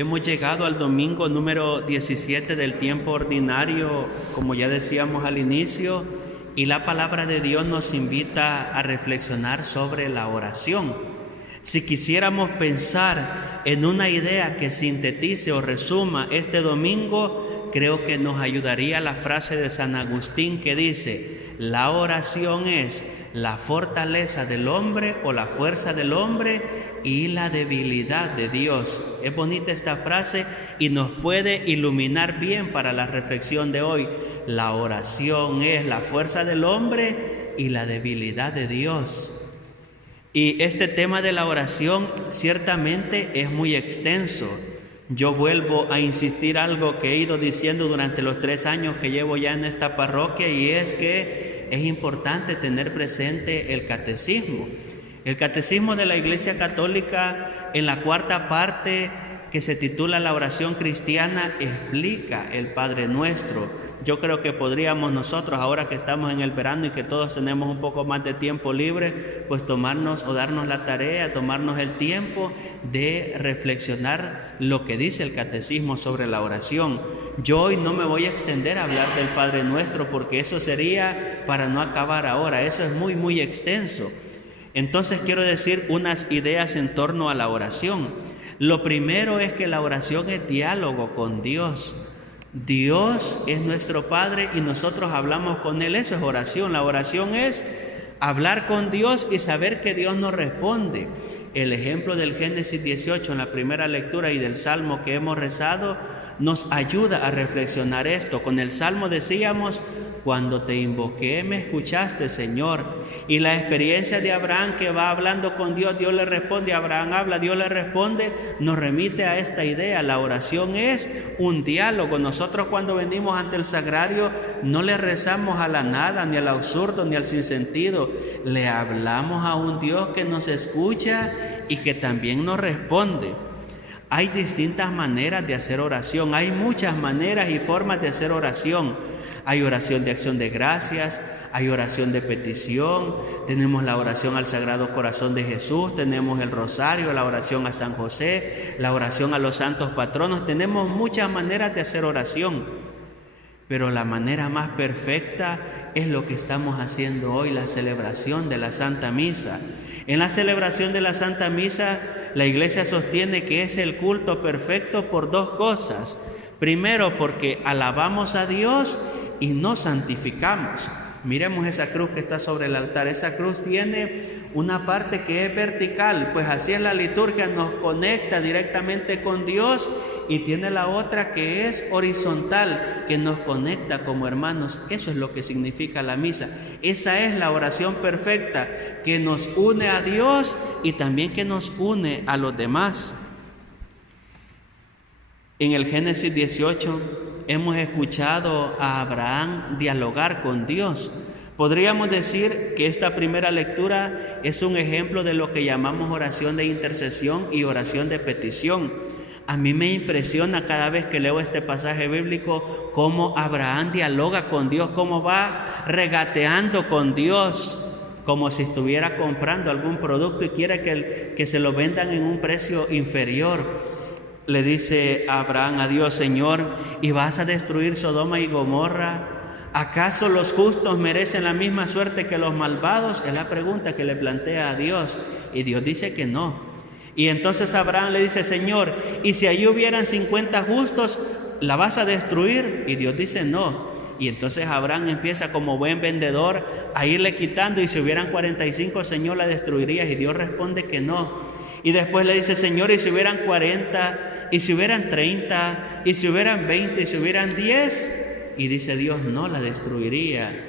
Hemos llegado al domingo número 17 del tiempo ordinario, como ya decíamos al inicio, y la palabra de Dios nos invita a reflexionar sobre la oración. Si quisiéramos pensar en una idea que sintetice o resuma este domingo, creo que nos ayudaría la frase de San Agustín que dice: la oración es la fortaleza del hombre o la fuerza del hombre y la debilidad de Dios. Es bonita esta frase y nos puede iluminar bien para la reflexión de hoy. La oración es la fuerza del hombre y la debilidad de Dios. Y este tema de la oración ciertamente es muy extenso. Yo vuelvo a insistir algo que he ido diciendo durante los 3 años que llevo ya en esta parroquia, y es que es importante tener presente el catecismo. El catecismo de la Iglesia Católica, en la 4ª parte que se titula La oración cristiana, explica el Padre Nuestro. Yo creo que podríamos nosotros, ahora que estamos en el verano y que todos tenemos un poco más de tiempo libre, pues tomarnos o darnos la tarea, tomarnos el tiempo de reflexionar lo que dice el catecismo sobre la oración. Yo hoy no me voy a extender a hablar del Padre Nuestro, porque eso sería para no acabar ahora, eso es muy extenso. Entonces quiero decir unas ideas en torno a la oración. Lo primero es que la oración es diálogo con Dios. Dios es nuestro Padre y nosotros hablamos con Él. Eso es oración. La oración es hablar con Dios y saber que Dios nos responde. El ejemplo del Génesis 18 en la primera lectura y del Salmo que hemos rezado nos ayuda a reflexionar esto. Con el Salmo decíamos: cuando te invoqué me escuchaste, Señor. Y la experiencia de Abraham, que va hablando con Dios, Dios le responde, Abraham habla, Dios le responde, nos remite a esta idea. La oración es un diálogo. Nosotros cuando venimos ante el sagrario no le rezamos a la nada, ni al absurdo, ni al sinsentido. Le hablamos a un Dios que nos escucha y que también nos responde. Hay distintas maneras de hacer oración, hay muchas maneras y formas de hacer oración. Hay oración de acción de gracias, hay oración de petición, tenemos la oración al Sagrado Corazón de Jesús, tenemos el rosario, la oración a San José, la oración a los santos patronos. Tenemos muchas maneras de hacer oración, pero la manera más perfecta es lo que estamos haciendo hoy, la celebración de la Santa Misa. En la celebración de la Santa Misa, la Iglesia sostiene que es el culto perfecto por 2 cosas. Primero, porque alabamos a Dios y nos santificamos. Miremos esa cruz que está sobre el altar. Esa cruz tiene una parte que es vertical, pues así es la liturgia, nos conecta directamente con Dios, y tiene la otra que es horizontal, que nos conecta como hermanos. Eso es lo que significa la misa. Esa es la oración perfecta, que nos une a Dios y también que nos une a los demás. En el Génesis 18 hemos escuchado a Abraham dialogar con Dios. Podríamos decir que esta primera lectura es un ejemplo de lo que llamamos oración de intercesión y oración de petición. A mí me impresiona cada vez que leo este pasaje bíblico cómo Abraham dialoga con Dios, cómo va regateando con Dios, como si estuviera comprando algún producto y quiere que se lo vendan en un precio inferior. Le dice Abraham a Dios: Señor, ¿y vas a destruir Sodoma y Gomorra? ¿Acaso los justos merecen la misma suerte que los malvados? Es la pregunta que le plantea a Dios, y Dios dice que no. Y entonces Abraham le dice: Señor, ¿y si allí hubieran 50 justos, la vas a destruir? Y Dios dice no. Y entonces Abraham empieza como buen vendedor a irle quitando: y si hubieran 45, Señor, la destruirías. Y Dios responde que no. Y después le dice: Señor, ¿y si hubieran 40? ¿Y si hubieran 30? ¿Y si hubieran 20? ¿Y si hubieran 10? Y dice Dios: no la destruiría.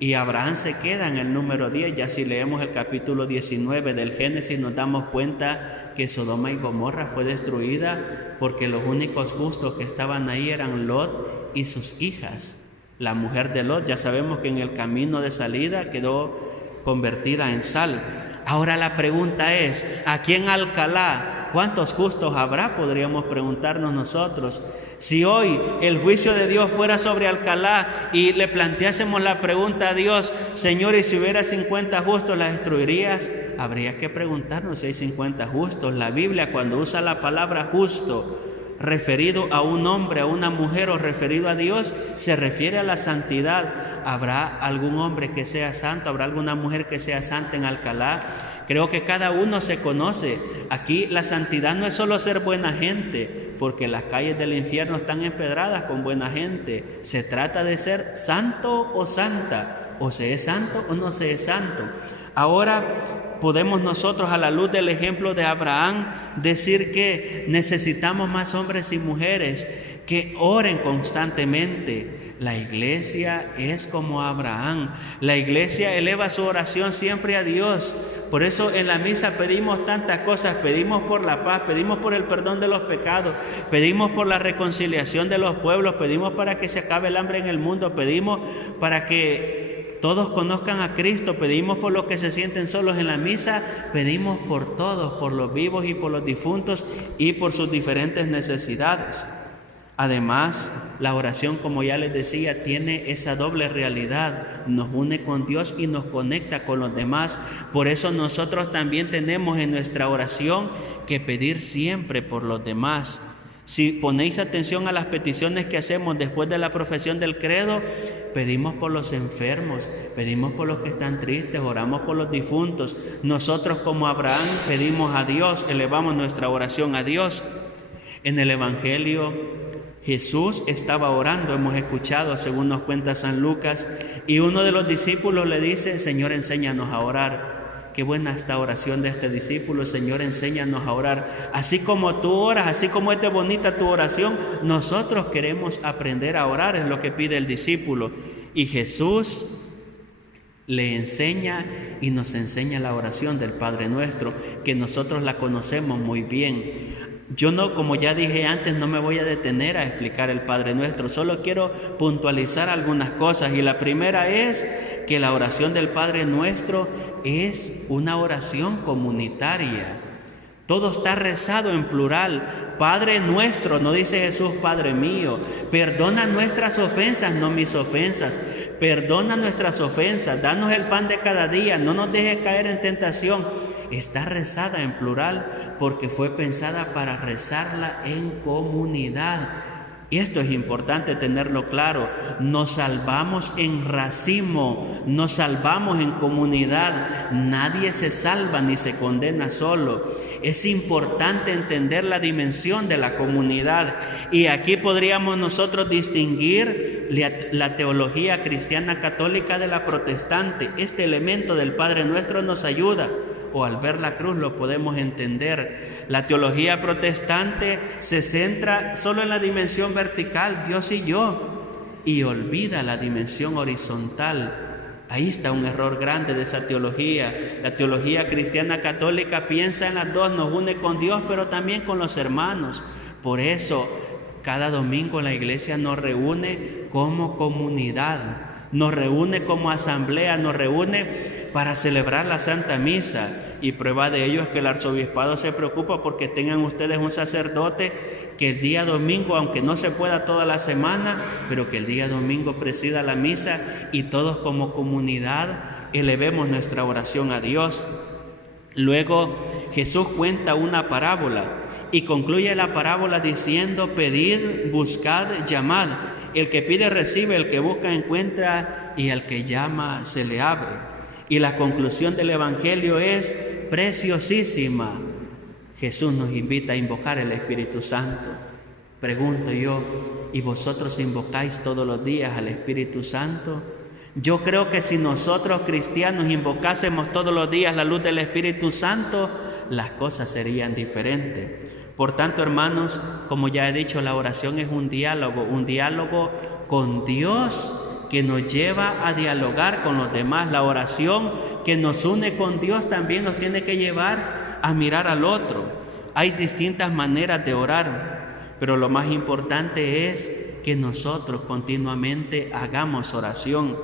Y Abraham se queda en el número 10. Ya si leemos el capítulo 19 del Génesis, nos damos cuenta que Sodoma y Gomorra fue destruida porque los únicos justos que estaban ahí eran Lot y sus hijas. La mujer de Lot, ya sabemos que en el camino de salida quedó convertida en sal. Ahora la pregunta es: aquí en Alcalá, ¿cuántos justos habrá? Podríamos preguntarnos nosotros. Si hoy el juicio de Dios fuera sobre Alcalá y le planteásemos la pregunta a Dios: Señor, ¿y si hubiera 50 justos, la destruirías? Habría que preguntarnos si hay 50 justos. La Biblia, cuando usa la palabra justo, referido a un hombre, a una mujer o referido a Dios, se refiere a la santidad. ¿Habrá algún hombre que sea santo? ¿Habrá alguna mujer que sea santa en Alcalá? Creo que cada uno se conoce. Aquí la santidad no es solo ser buena gente, porque las calles del infierno están empedradas con buena gente. Se trata de ser santo o santa, o se es santo o no se es santo. Ahora podemos nosotros, a la luz del ejemplo de Abraham, decir que necesitamos más hombres y mujeres que oren constantemente. La iglesia es como Abraham. La iglesia eleva su oración siempre a Dios. Por eso en la misa pedimos tantas cosas. Pedimos por la paz, pedimos por el perdón de los pecados, pedimos por la reconciliación de los pueblos, pedimos para que se acabe el hambre en el mundo, pedimos para que todos conozcan a Cristo, pedimos por los que se sienten solos en la misa, pedimos por todos, por los vivos y por los difuntos y por sus diferentes necesidades. Además, la oración, como ya les decía, tiene esa doble realidad. Nos une con Dios y nos conecta con los demás. Por eso nosotros también tenemos en nuestra oración que pedir siempre por los demás. Si ponéis atención a las peticiones que hacemos después de la profesión del credo, pedimos por los enfermos, pedimos por los que están tristes, oramos por los difuntos. Nosotros, como Abraham, pedimos a Dios, elevamos nuestra oración a Dios. En el Evangelio, Jesús estaba orando, hemos escuchado, según nos cuenta San Lucas, y uno de los discípulos le dice: Señor, enséñanos a orar. Qué buena esta oración de este discípulo: Señor, enséñanos a orar. Así como tú oras, así como es de bonita tu oración, nosotros queremos aprender a orar, es lo que pide el discípulo. Y Jesús le enseña y nos enseña la oración del Padre Nuestro, que nosotros la conocemos muy bien. Yo no, como ya dije antes, no me voy a detener a explicar el Padre Nuestro, solo quiero puntualizar algunas cosas. Y la primera es que la oración del Padre Nuestro es una oración comunitaria. Todo está rezado en plural. Padre nuestro, no dice Jesús Padre mío. Perdona nuestras ofensas, no mis ofensas. Perdona nuestras ofensas, danos el pan de cada día, no nos dejes caer en tentación. Está rezada en plural porque fue pensada para rezarla en comunidad. Y esto es importante tenerlo claro. Nos salvamos en racimo, nos salvamos en comunidad. Nadie se salva ni se condena solo. Es importante entender la dimensión de la comunidad. Y aquí podríamos nosotros distinguir la teología cristiana católica de la protestante. Este elemento del Padre Nuestro nos ayuda, o al ver la cruz lo podemos entender. La teología protestante se centra solo en la dimensión vertical, Dios y yo, y olvida la dimensión horizontal. Ahí está un error grande de esa teología. La teología cristiana católica piensa en las dos, nos une con Dios, pero también con los hermanos. Por eso, cada domingo la iglesia nos reúne como comunidad, nos reúne como asamblea, nos reúne para celebrar la Santa Misa. Y prueba de ello es que el arzobispado se preocupa porque tengan ustedes un sacerdote que el día domingo, aunque no se pueda toda la semana, pero que el día domingo presida la misa y todos como comunidad elevemos nuestra oración a Dios. Luego Jesús cuenta una parábola y concluye la parábola diciendo: pedid, buscad, llamad. El que pide recibe, el que busca encuentra y al que llama se le abre. Y la conclusión del Evangelio es preciosísima. Jesús nos invita a invocar el Espíritu Santo. Pregunto yo, ¿y vosotros invocáis todos los días al Espíritu Santo? Yo creo que si nosotros cristianos invocásemos todos los días la luz del Espíritu Santo, las cosas serían diferentes. Por tanto, hermanos, como ya he dicho, la oración es un diálogo con Dios que nos lleva a dialogar con los demás. La oración que nos une con Dios también nos tiene que llevar a mirar al otro. Hay distintas maneras de orar, pero lo más importante es que nosotros continuamente hagamos oración.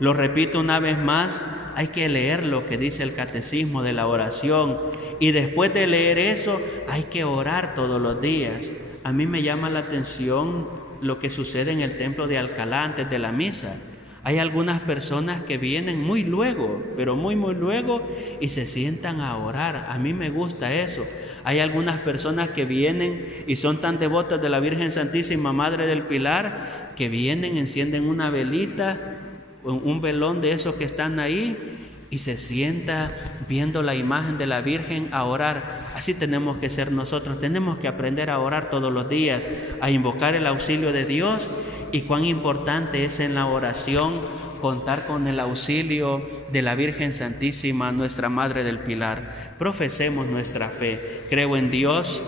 Lo repito una vez más, hay que leer lo que dice el catecismo de la oración y después de leer eso hay que orar todos los días. A mí me llama la atención lo que sucede en el templo de Alcalá antes de la misa. Hay algunas personas que vienen muy luego, pero muy luego, y se sientan a orar. A mí me gusta eso. Hay algunas personas que vienen y son tan devotas de la Virgen Santísima Madre del Pilar, que vienen, encienden una velita, un velón de esos que están ahí, y se sienta viendo la imagen de la Virgen a orar. Así tenemos que ser nosotros. Tenemos que aprender a orar todos los días, a invocar el auxilio de Dios. Y cuán importante es en la oración contar con el auxilio de la Virgen Santísima, nuestra Madre del Pilar. Profesemos nuestra fe. Creo en Dios,